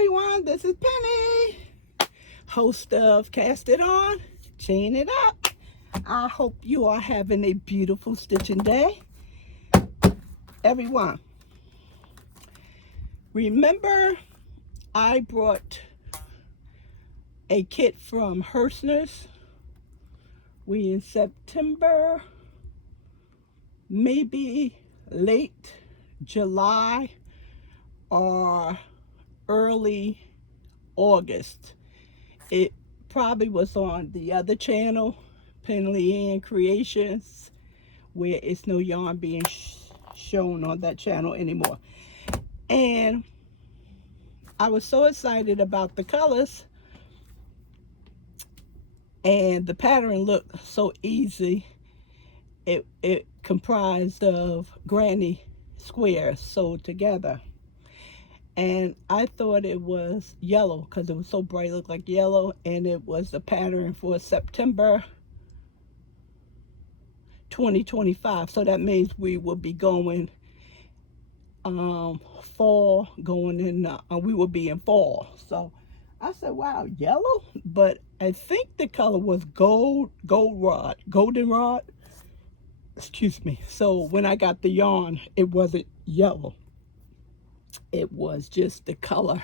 everyone, this is Penny, host of Cast It On, Chain It Up. I hope you are having a beautiful stitching day. Everyone, remember I brought a kit from Hershner's. We in September, maybe late July or early August. It probably was on the other channel, Penny Ann Creations, where it's no yarn being shown on that channel anymore. And I was so excited about the colors, and the pattern looked so easy. It comprised of granny squares sewed together. And I thought it was yellow because it was so bright, it looked like yellow, and it was the pattern for September 2025. So that means we will be going fall, going in, we will be in fall. So I said, wow, yellow? But I think the color was goldenrod. Excuse me. So when I got the yarn, it wasn't yellow. It was just the color.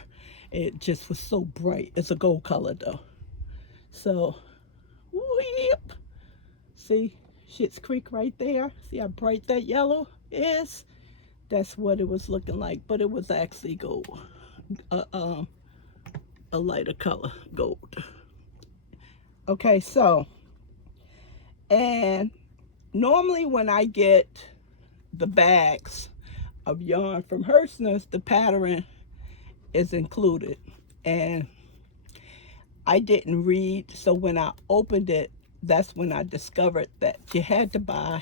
It just was so bright. It's a gold color though. So, yep. See, Schitt's Creek right there. See how bright that yellow is? That's what it was looking like, but it was actually gold. A lighter color, gold. Okay, so, and normally when I get the bags of yarn from Hershner's, the pattern is included, and I didn't read, so when I opened it, that's when I discovered that you had to buy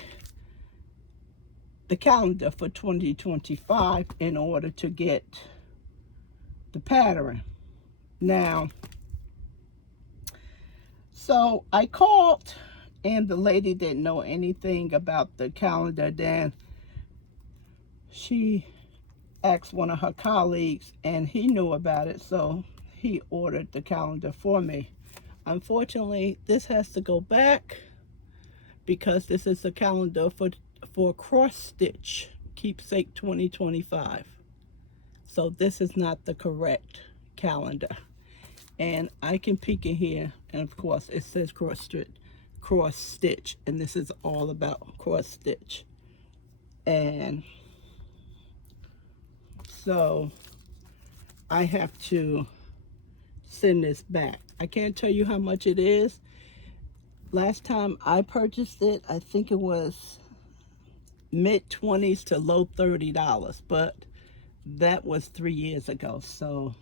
the calendar for 2025 in order to get the pattern. Now, so I called, and the lady didn't know anything about the calendar. Then she asked one of her colleagues, and he knew about it, so he ordered the calendar for me. Unfortunately, this has to go back because this is a calendar for cross stitch keepsake 2025. So this is not the correct calendar. And I can peek in here, and of course it says cross stitch, and this is all about cross stitch. And so I have to send this back. I can't tell you how much it is. Last time I purchased it, I think it was mid-20s to low $30, but that was 3 years ago, so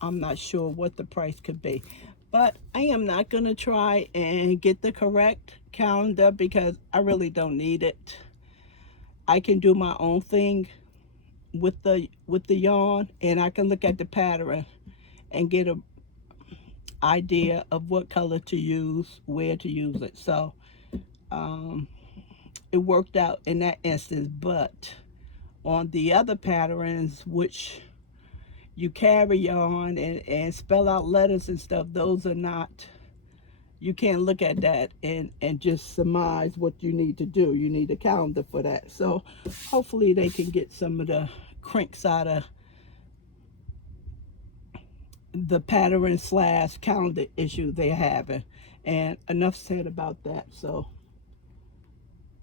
I'm not sure what the price could be. But I am not going to try and get the correct calendar because I really don't need it. I can do my own thing with the yarn, and I can look at the pattern and get a idea of what color to use, where to use it. So it worked out in that instance. But on the other patterns, which you carry yarn and spell out letters and stuff, those are not, you can't look at that and just surmise what you need to do. You need a calendar for that. So hopefully they can get some of the crinks out of the pattern / calendar issue they're having. And enough said about that. So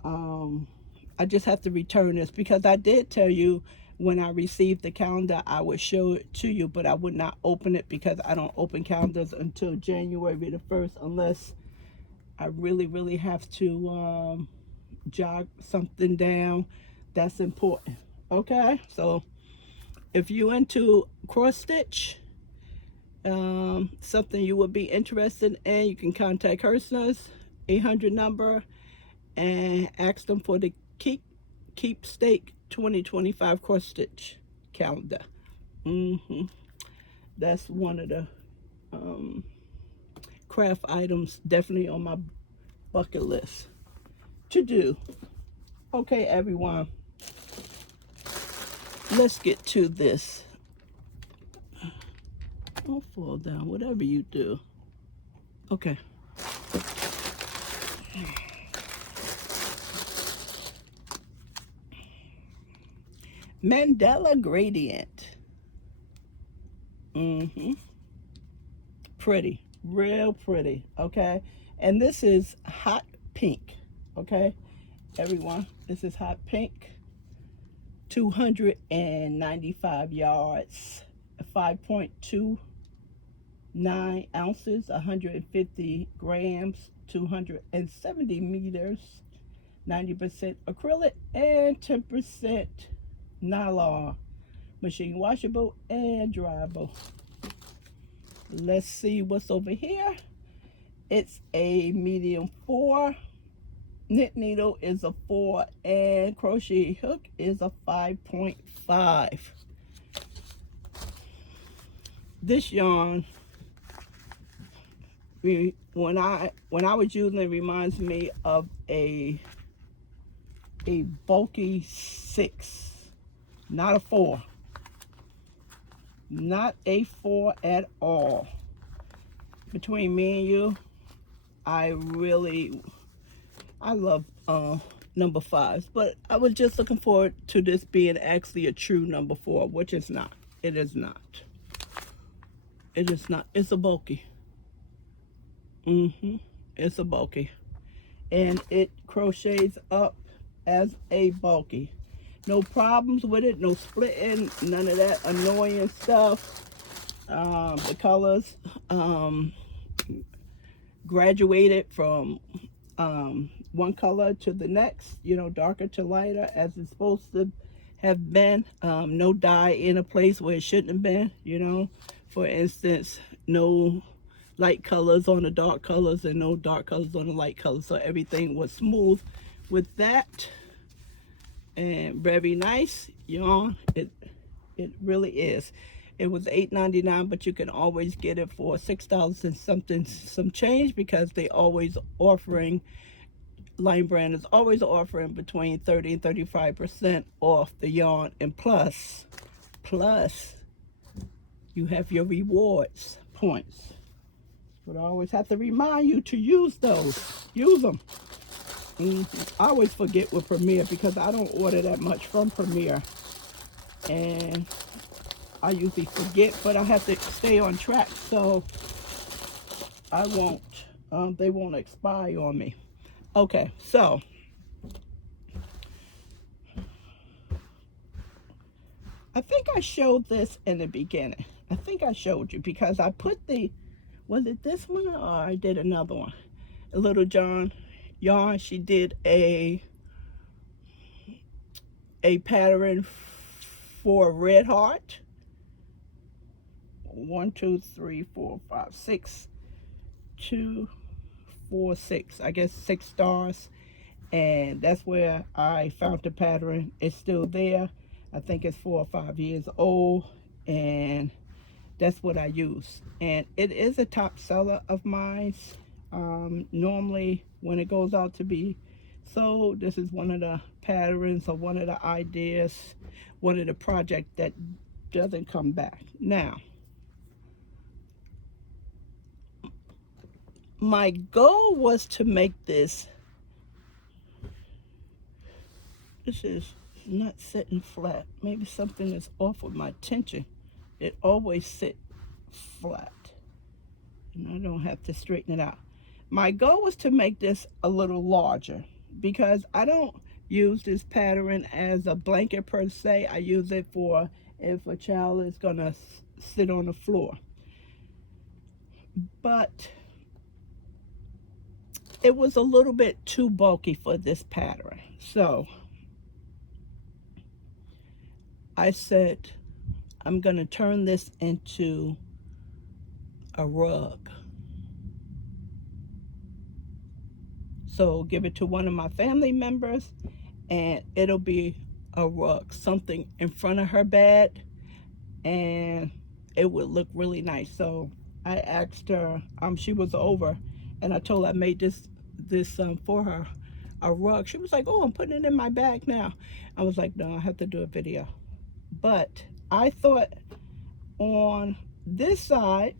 I just have to return this because I did tell you when I received the calendar I would show it to you, but I would not open it because I don't open calendars until January the 1st unless I really have to jog something down that's important. Okay, so if you into cross stitch, something you would be interested in, you can contact Hershner's 800 number and ask them for the keepsake 2025 cross stitch calendar. That's one of the craft items definitely on my bucket list to do. Okay, everyone, let's get to this Don't fall down, whatever you do. Okay. Mandela gradient. Pretty, real pretty, okay? And this is hot pink, okay? Everyone, this is hot pink. 295 yards, 5.29 ounces, 150 grams, 270 meters, 90% acrylic and 10% nylon. Machine washable and dryable. Let's see what's over here. It's a medium 4. Knit needle is a 4 and crochet hook is a 5.5. This yarn, when I was using it, reminds me of a bulky 6, not a 4. Not a 4 at all. Between me and you, I love number 5s, but I was just looking forward to this being actually a true number 4, which is not. It is not. It is not. It's a bulky. It's a bulky. And it crochets up as a bulky. No problems with it, no splitting, none of that annoying stuff. The colors graduated from one color to the next, you know, darker to lighter as it's supposed to have been. No dye in a place where it shouldn't have been, you know. For instance, no light colors on the dark colors and no dark colors on the light colors. So everything was smooth with that. And very nice yarn. It really is. It was $8.99, but you can always get it for $6 and some change, because they always offering, Line Brand is always offering between 30 and 35% off the yarn. And plus you have your rewards points, but I always have to remind you to use those. Use them. I always forget with Premier because I don't order that much from Premier, and I usually forget, but I have to stay on track, so I won't, they won't expire on me. Okay, so I think I showed this in the beginning. I think I showed you because I put was it this one or I did another one? A Little John yarn, she did a pattern for red heart. 1 2 3 4 5 6 2 4 6, I guess 6 stars, and that's where I found the pattern. It's still there. I think it's 4 or 5 years old, and that's what I use, and it is a top seller of mine. Normally when it goes out to be sold, this is one of the patterns or one of the ideas, one of the projects that doesn't come back. Now, my goal was to make this is not sitting flat. Maybe something is off with my tension. It always sit flat, and I don't have to straighten it out. My goal was to make this a little larger because I don't use this pattern as a blanket per se. I use it for if a child is gonna sit on the floor. But it was a little bit too bulky for this pattern. So I said, I'm gonna turn this into a rug. So give it to one of my family members and it'll be a rug, something in front of her bed, and it would look really nice. So I asked her, she was over, and I told her I made this for her, a rug. She was like, oh, I'm putting it in my bag now. I was like, no, I have to do a video. But I thought on this side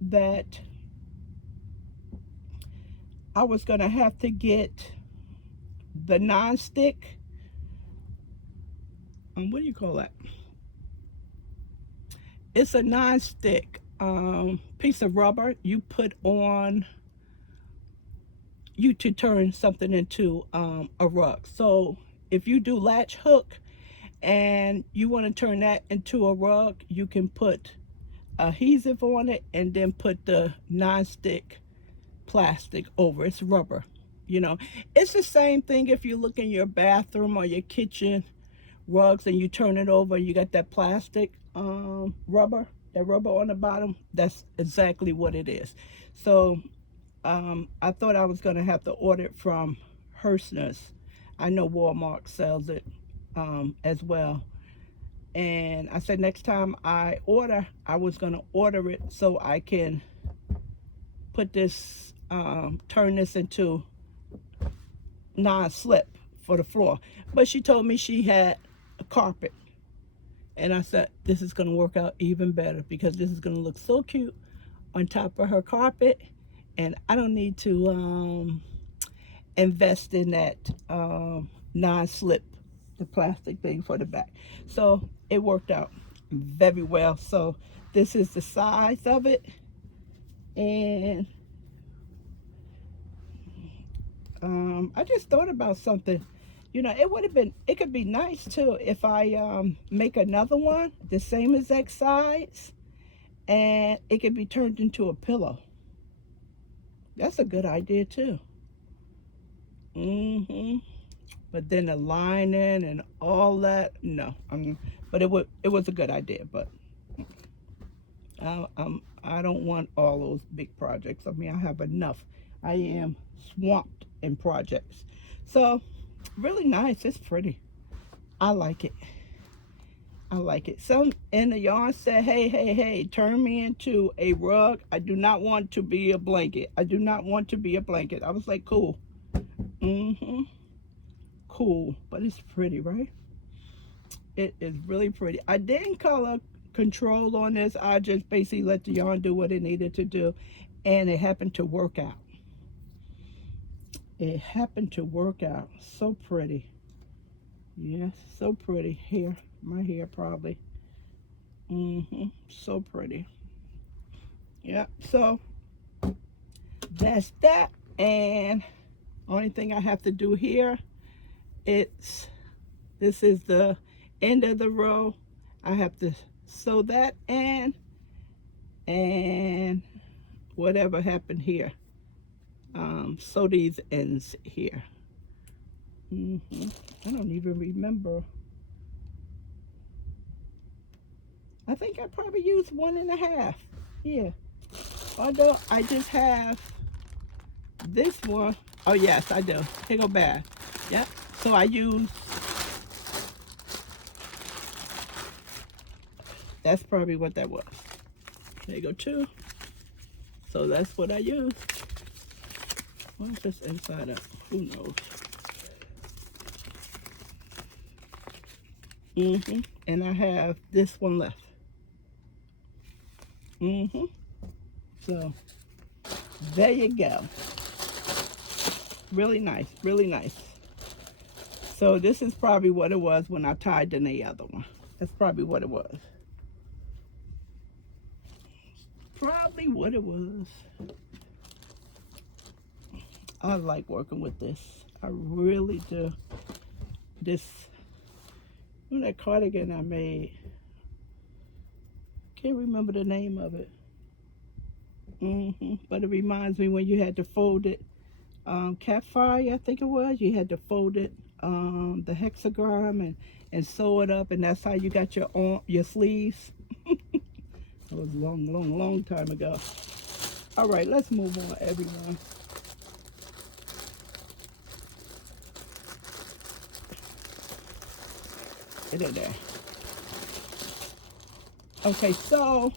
that I was going to have to get the non-stick, what do you call that? It's a non-stick piece of rubber you put on you to turn something into a rug. So if you do latch hook and you want to turn that into a rug, you can put adhesive on it and then put the non-stick plastic over. It's rubber. You know, it's the same thing if you look in your bathroom or your kitchen rugs and you turn it over, you got that plastic rubber, that rubber on the bottom. That's exactly what it is. So I thought I was going to have to order it from Hersner's. I know Walmart sells it as well. And I said next time I order, I was going to order it so I can put this, turn this into non-slip for the floor. But she told me she had a carpet. And I said, this is going to work out even better because this is going to look so cute on top of her carpet. And I don't need to invest in that non-slip, the plastic thing for the back. So it worked out very well. So this is the size of it. And I just thought about something. You know, it could be nice too if I make another one the same exact size and it could be turned into a pillow. That's a good idea too. But then the lining and all that, no. But it was a good idea. But I don't want all those big projects. I mean, I have enough. I am swamped in projects. So really nice. It's pretty. I like it. I like it. Some in the yard said, hey, turn me into a rug. I do not want to be a blanket. I do not want to be a blanket. I was like, cool. Cool. But it's pretty, right? It is really pretty. I didn't color control on this. I just basically let the yarn do what it needed to do. And it happened to work out. It happened to work out. So pretty. Yes, so pretty. Here, my hair probably. So pretty. Yeah, so that's that. And only thing I have to do here, this is the end of the row. I have to sew that in, and whatever happened here, sew these ends here. I don't even remember. I think I probably used 1.5. Yeah. Although I just have this one. Oh yes, I do. Here go bad. Yep. So I use. That's probably what that was. There you go 2. So that's what I use. Why is this inside out? Who knows? And I have this one left. So there you go. Really nice, really nice. So this is probably what it was when I tied in the other one. That's probably what it was. Probably what it was. I like working with this. I really do. This, that cardigan I made. Can't remember the name of it. But it reminds me when you had to fold it. Cat fire, I think it was. You had to fold it, the hexagram, and sew it up, and that's how you got your sleeves. That was a long time ago. All right, let's move on, everyone. Get in there. Okay, so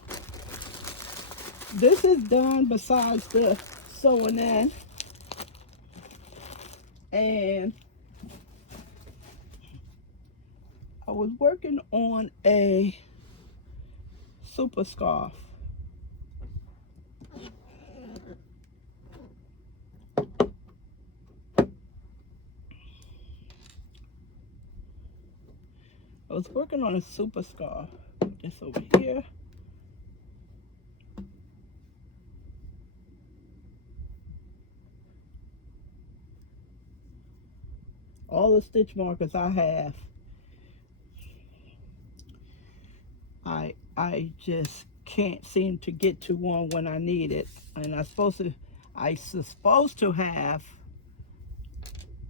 this is done besides the sewing in. And I was working on a super scarf. I was working on a super scarf. Put this over here. All the stitch markers I have, I just can't seem to get to one when I need it. And I was supposed to have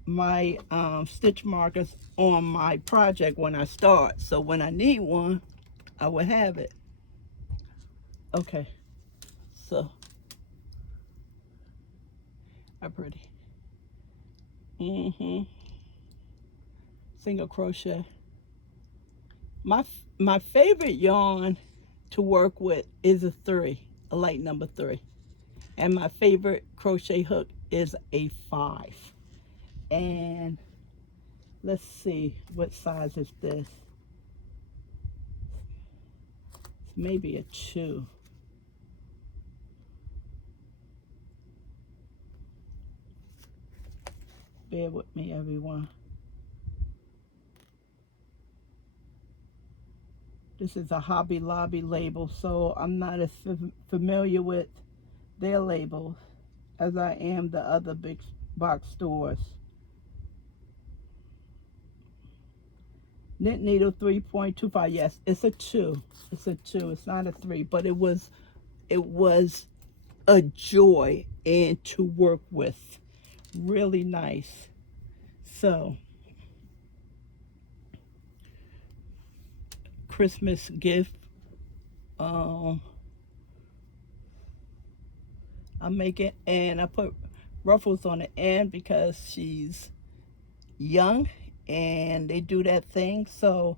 my stitch markers on my project when I start. So when I need one, I will have it. Okay, so how pretty. Single crochet. My favorite yarn to work with is a 3, a light number 3. And my favorite crochet hook is a 5. And let's see, what size is this? It's maybe a 2. Bear with me, everyone. This is a Hobby Lobby label, so I'm not as familiar with their labels as I am the other big box stores. Knit needle 3.25. Yes, it's a 2. It's a 2. It's not a 3, but it was a joy and to work with. Really nice. So, Christmas gift. I'm making, and I put ruffles on the end because she's young and they do that thing. So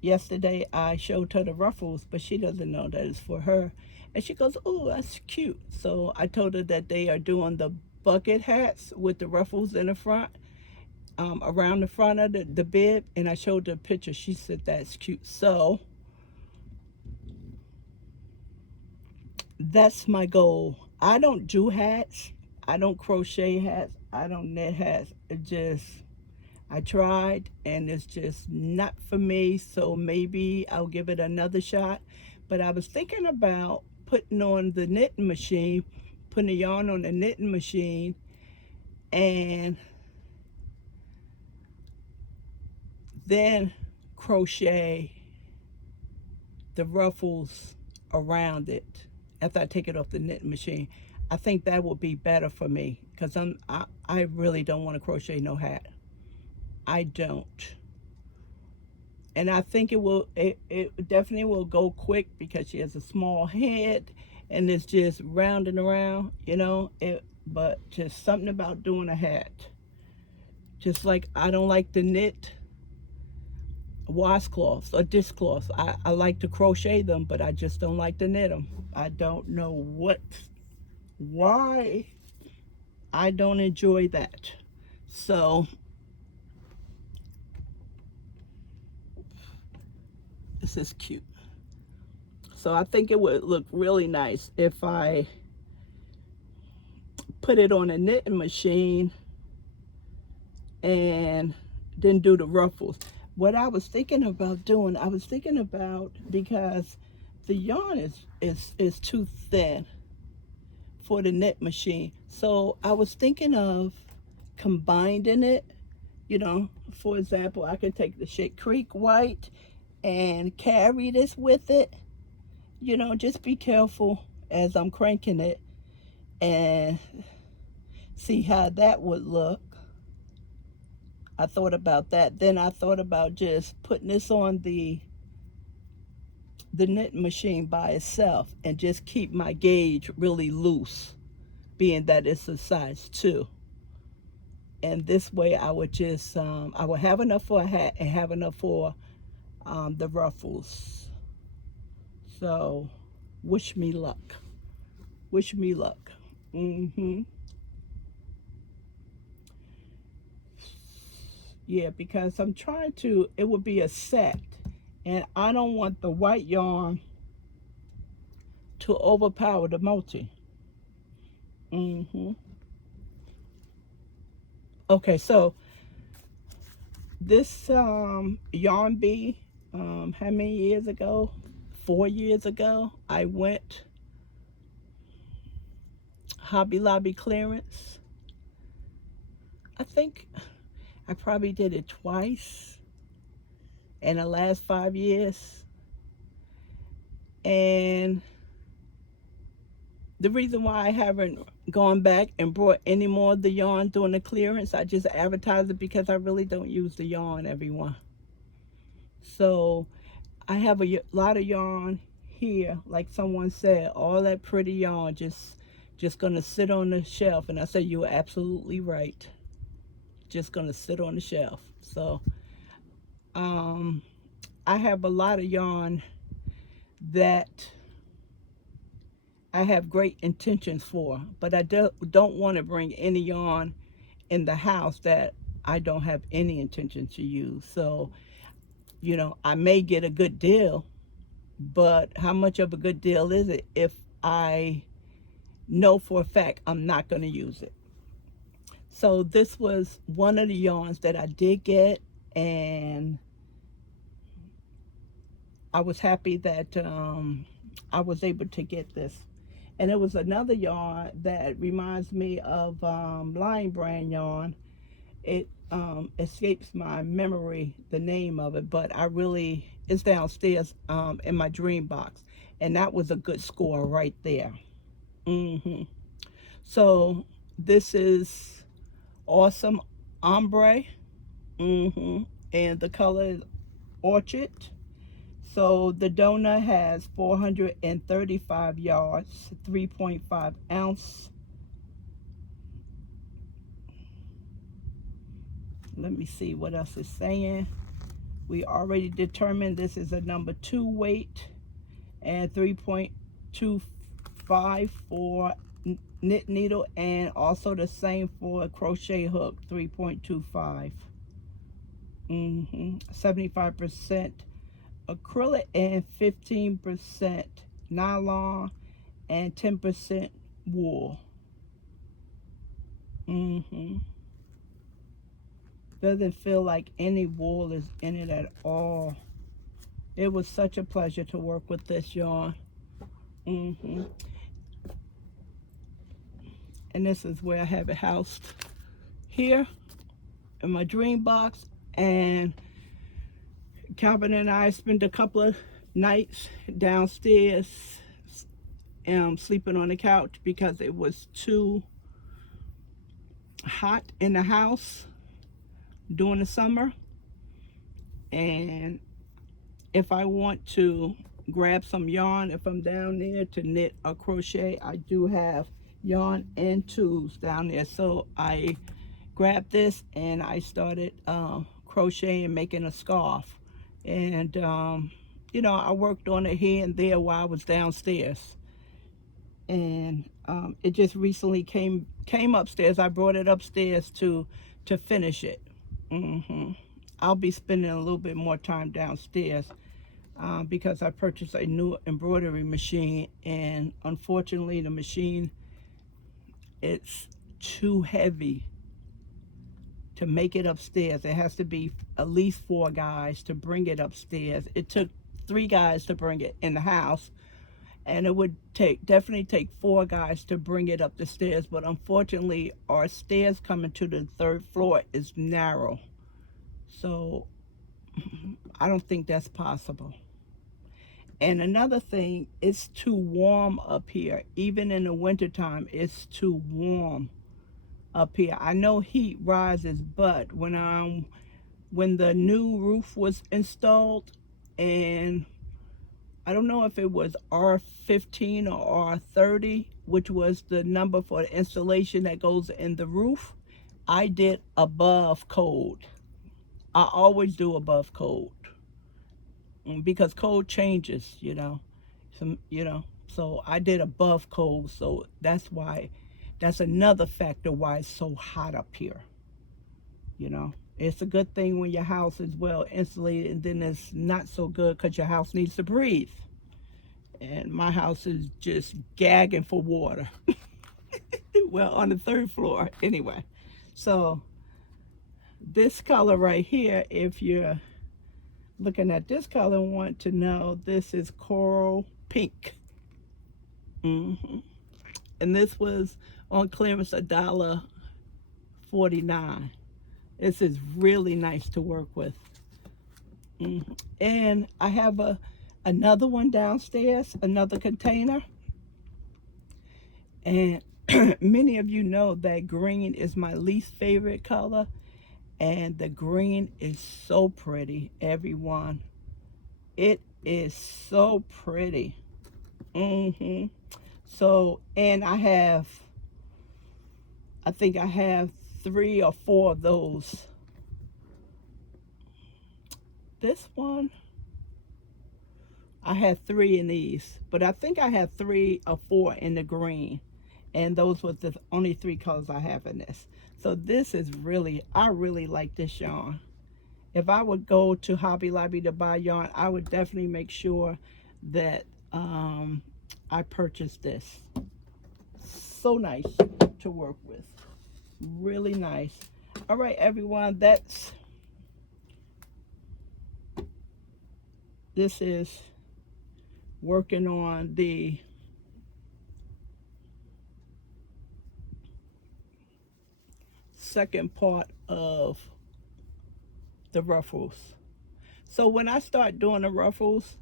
yesterday I showed her the ruffles, but she doesn't know that it's for her. And she goes, oh, that's cute. So I told her that they are doing the bucket hats with the ruffles in the front, around the front of the bib. And I showed her a picture. She said, that's cute. So that's my goal. I don't do hats. I don't crochet hats. I don't knit hats. I tried and it's just not for me. So maybe I'll give it another shot. But I was thinking about putting on the knitting machine, putting the yarn on the knitting machine, and then crochet the ruffles around it after I take it off the knitting machine. I think that would be better for me because I really don't want to crochet no hat. I don't. And I think it definitely will go quick because she has a small head and it's just rounding around, you know. But just something about doing a hat. Just like I don't like to knit washcloths or dishcloths. I like to crochet them, but I just don't like to knit them. I don't know why I don't enjoy that. So this is cute. So I think it would look really nice if I put it on a knitting machine and then do the ruffles. What I was thinking about doing, because the yarn is too thin for the knit machine. So I was thinking of combining it, you know. For example, I could take the Shit Creek white and carry this with it. You know, just be careful as I'm cranking it and see how that would look. I thought about that. Then I thought about just putting this on the knitting machine by itself and just keep my gauge really loose, being that it's a size 2. And this way I would just, I would have enough for a hat and have enough for the ruffles. So wish me luck. Wish me luck. Yeah, because I'm trying to, it would be a set. And I don't want the white yarn to overpower the multi. Okay, so this yarn bee, how many years ago? 4 years ago, I went Hobby Lobby clearance. I think I probably did it twice in the last 5 years. And the reason why I haven't gone back and brought any more of the yarn during the clearance, I just advertise it because I really don't use the yarn, everyone. So I have a lot of yarn here, like someone said, all that pretty yarn just gonna sit on the shelf. And I said, you're absolutely right. Just gonna sit on the shelf. So I have a lot of yarn that I have great intentions for, but I don't want to bring any yarn in the house that I don't have any intention to use. So, I may get a good deal, but how much of a good deal is it if I know for a fact I'm not going to use it? So this was one of the yarns that I did get, and I was happy that I was able to get this. And it was another yarn that reminds me of Lion Brand yarn. It escapes my memory the name of it, but it's downstairs in my dream box, and that was a good score right there. So this is awesome ombre, and the color is orchid. So the donut has 435 yards, 3.5 ounce. Let me see what else it's saying. We already determined this is a number 2 weight, and 3.25 for knit needle, and also the same for a crochet hook, 3.25. 75% acrylic and 15% nylon and 10% wool. Doesn't feel like any wool is in it at all. It was such a pleasure to work with this yarn. And this is where I have it housed here in my dream box. And Calvin and I spent a couple of nights downstairs sleeping on the couch because it was too hot in the house during the summer. And if I want to grab some yarn, if I'm down there to knit or crochet, I do have yarn and tools down there. So I grabbed this and I started crocheting, making a scarf. And I worked on it here and there while I was downstairs. And it just recently came upstairs. I brought it upstairs to finish it. I'll be spending a little bit more time downstairs because I purchased a new embroidery machine, and unfortunately the machine, it's too heavy to make it upstairs. It has to be at least 4 guys to bring it upstairs. It took 3 guys to bring it in the house, and it would definitely take 4 guys to bring it up the stairs. But unfortunately, our stairs coming to the 3rd floor is narrow, so I don't think that's possible. And another thing, it's too warm up here. Even in the wintertime, it's too warm up here. I know heat rises, but when the new roof was installed, and I don't know if it was R15 or R30, which was the number for the installation that goes in the roof, I did above code. I always do above code because code changes, so I did above code. So that's another factor why it's so hot up here. It's a good thing when your house is well insulated, and then it's not so good because your house needs to breathe. and my house is just gagging for water. Well, on the 3rd floor anyway. So this color right here, if you're looking at this color and want to know, this is coral pink. And this was on clearance $1.49. This is really nice to work with. And I have another one downstairs, another container. And many of you know that green is my least favorite color. And the green is so pretty, everyone. It is so pretty. So, and I think I have 3 or 4 of those. This one, I had 3 in these, but I think I had 3 or 4 in the green. And those were the only 3 colors I have in this. So this is really, I really like this yarn. If I would go to Hobby Lobby to buy yarn, I would definitely make sure that I purchased this. So nice to work with. Really nice. All right, everyone, this is working on the second part of the ruffles. So when I start doing the ruffles,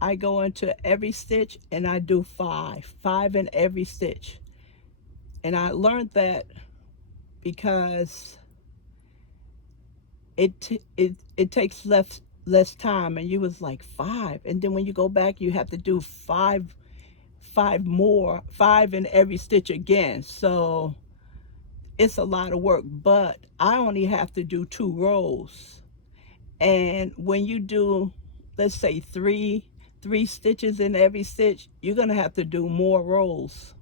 I go into every stitch and I do 5 in every stitch. And I learned that because it takes less time, and you was like 5, and then when you go back you have to do 5 in every stitch again. So it's a lot of work, but I only have to do 2 rows. And when you do, let's say 3 stitches in every stitch, you're gonna have to do more rows.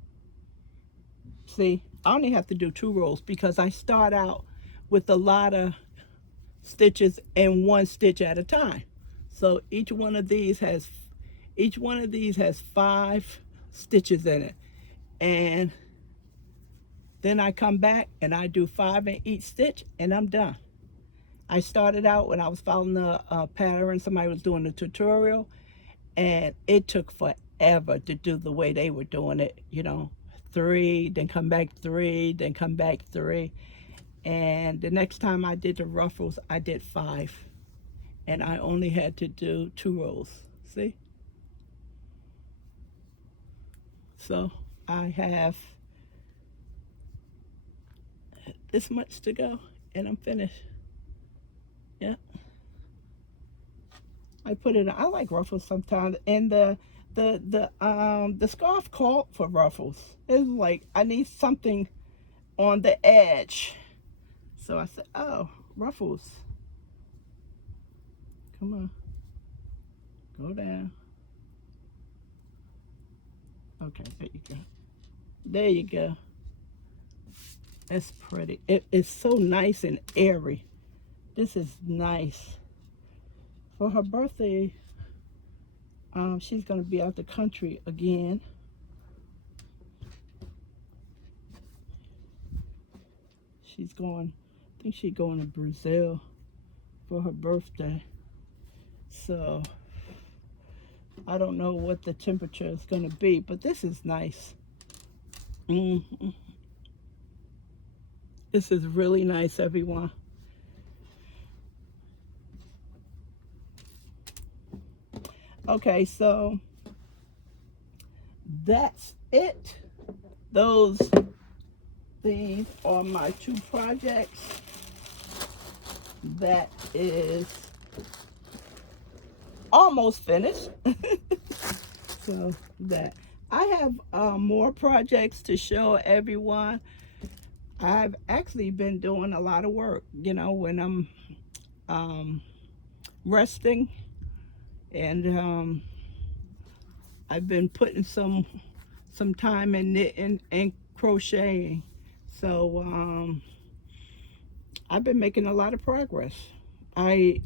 See, I only have to do 2 rows because I start out with a lot of stitches in 1 stitch at a time. So each one of these has 5 stitches in it, and then I come back and I do 5 in each stitch and I'm done. I started out when I was following the pattern, somebody was doing the tutorial, and it took forever to do the way they were doing it, 3, then come back 3, then come back 3. And the next time I did the ruffles, I did 5, and I only had to do 2 rows. See? So I have this much to go and I'm finished. Yeah, I put it, I like ruffles sometimes, and the scarf called for ruffles. It's like I need something on the edge, so I said, oh, ruffles, come on, go down. Okay, there you go, there you go. That's pretty. It is so nice and airy. This is nice. For her birthday, she's going to be out the country again. She's going, I think she's going to Brazil for her birthday. So I don't know what the temperature is going to be, but this is nice. This is really nice, everyone. Okay, so that's it. These are my 2 projects. That is almost finished. So that I have more projects to show everyone. I've actually been doing a lot of work, when I'm resting, and I've been putting some time in knitting and crocheting. So I've been making a lot of progress. I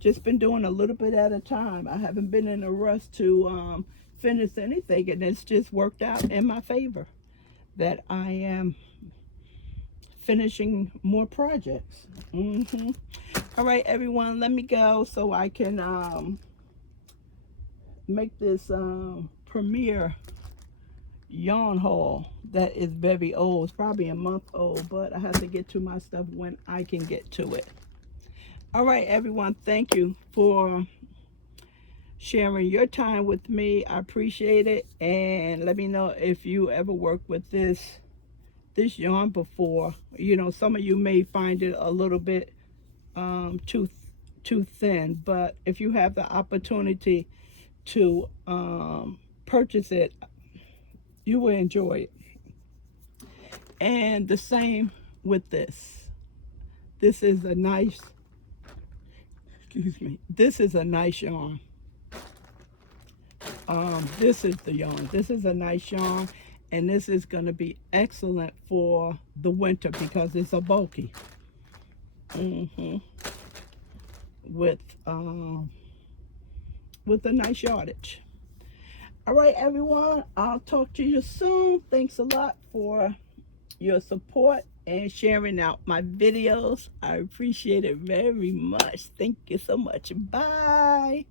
just been doing a little bit at a time. I haven't been in a rush to finish anything, and it's just worked out in my favor that I am finishing more projects. All right, everyone, let me go so I can make this premiere yarn haul that is very old. It's probably a month old, but I have to get to my stuff when I can get to it. All right, everyone, thank you for sharing your time with me. I appreciate it. And let me know if you ever worked with this yarn before. You know, some of you may find it a little bit too thin, but if you have the opportunity to purchase it, you will enjoy it. And the same with this. This is a nice, excuse me, this is a nice yarn. This is the yarn. This is a nice yarn, and this is going to be excellent for the winter because it's a bulky. With a nice yardage. All right, everyone, I'll talk to you soon. Thanks a lot for your support and sharing out my videos. I appreciate it very much. Thank you so much. Bye.